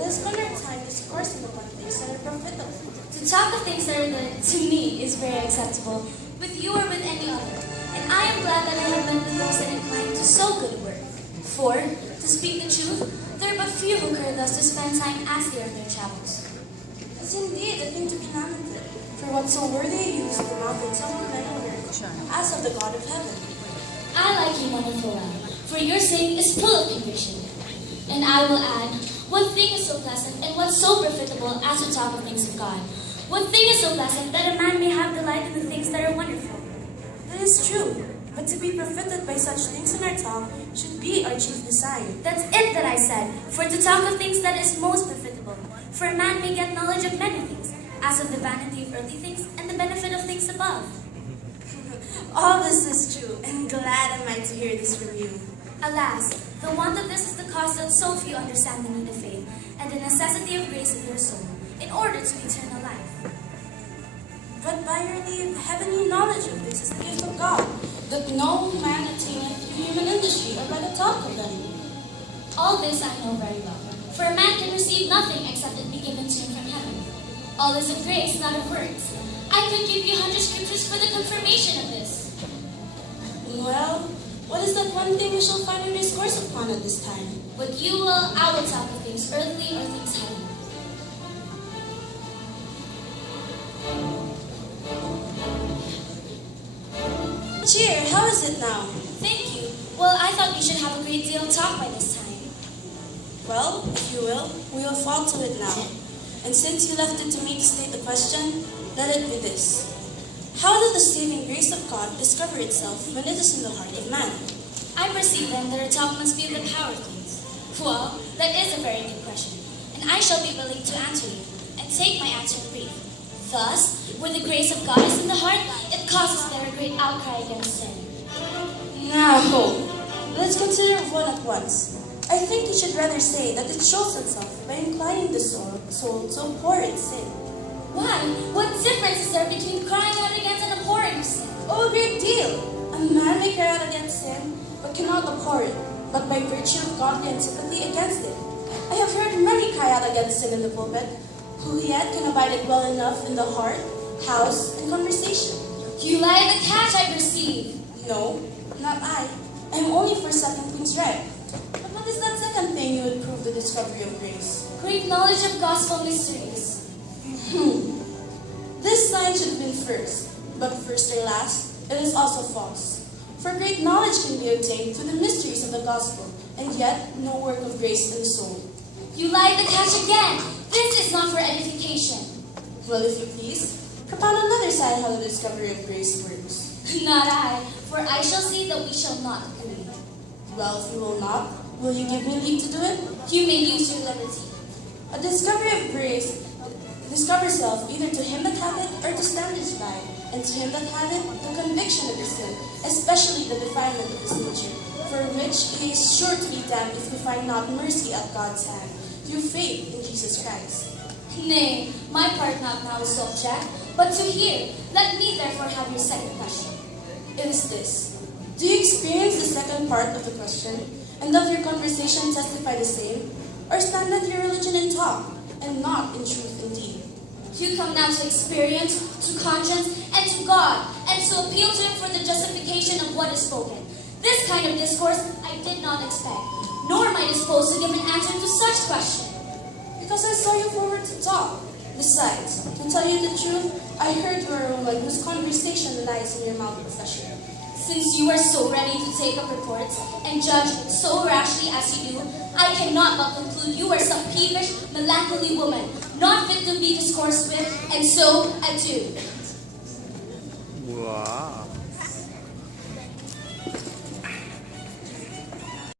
Let us spend our time discoursing upon things that are profitable. To talk of things that are good, to me, is very acceptable, with you or with any other. And I am glad that I have met with those that incline to so good work. For, to speak the truth, there are but few who care thus to spend time as they are on their travels. It is indeed a thing to be lamented, for what so worthy a use of the mouth and tongue of men on earth, as of the God of heaven. I like you wonderful well, for your sake is full of conviction. And I will add, what thing is so pleasant and what so profitable as to talk of things of God? What thing is so pleasant that a man may have delight in the things that are wonderful? That is true, but to be profited by such things in our talk should be our chief design. That's it that I said, for to talk of things that is most profitable. For a man may get knowledge of many things, as of the vanity of earthly things and the benefit of things above. All this is true, and glad am I to hear this from you. Alas, the want of this is the cause that so few understand the need of faith, and the necessity of grace in their soul, in order to eternal life. But by your leave, heavenly knowledge of this is the gift of God, that no man attaineth through human industry or by the talk of them. All this I know very well, for a man can receive nothing except it be given to him from heaven. All is of grace, not of works. I could give you 100 scriptures for the confirmation of this. Well, what is that one thing we shall find and discourse upon at this time? What you will, I will talk of things earthly or things heavenly. Cheer, how is it now? Thank you. Well, I thought we should have a great deal of talk by this time. Well, if you will, we will fall to it now. And since you left it to me to state the question, let it be this. How does the saving grace of God discover itself when it is in the heart of man? I perceive then that our talk must be of the power of things. Well, that is a very good question, and I shall be willing to answer you, and take my answer in brief. Thus, where the grace of God is in the heart, it causes there a great outcry against sin. Now, let's consider one at once. I think you should rather say that it shows itself by inclining the soul to abhor its sin. Why? What difference is there between crying out against and abhorring sin? Oh, a great deal! A man may cry out against sin, but cannot abhor it, but by virtue of godly antipathy against it. I have heard many cry out against sin in the pulpit, who yet can abide it well enough in the heart, house, and conversation. You lie in the catch, I perceive. No, not I. I am only for setting things right. But what is that second thing you would prove the discovery of grace? Great knowledge of gospel mysteries. This sign should win first, but first or last, it is also false. For great knowledge can be obtained through the mysteries of the gospel, and yet no work of grace in the soul. You lie in the catch again. This is not for edification. Well, if you please, propound another side how the discovery of grace works. Not I, for I shall see that we shall not agree. Well, if you will not, will you give me leave to do it? You may use your liberty. A discovery of grace discovers self either to him that hath it or to standards by, and to him that hath it, the conviction of his sin, especially the defilement of his nature, for which he is sure to be damned if he find not mercy at God's hand, through faith in Jesus Christ. Nay, my part not now is to object, but to hear. Let me therefore have your second question. It is this. Do you experience the second part of the question, and doth your conversation testify the same? Or standeth your religion in talk, and not in truth indeed? You come now to experience, to conscience, and to God, and to appeal to Him for the justification of what is spoken. This kind of discourse I did not expect, nor am I disposed to give an answer to such question. Because I saw you forward to talk. Besides, to tell you the truth, I heard you are a woman whose conversation lies in your mouth profession. Since you are so ready to take up reports, and judge so rashly as you do, I cannot but conclude you are some peevish, melancholy woman, not fit to be discoursed with, and so adieu. Wow.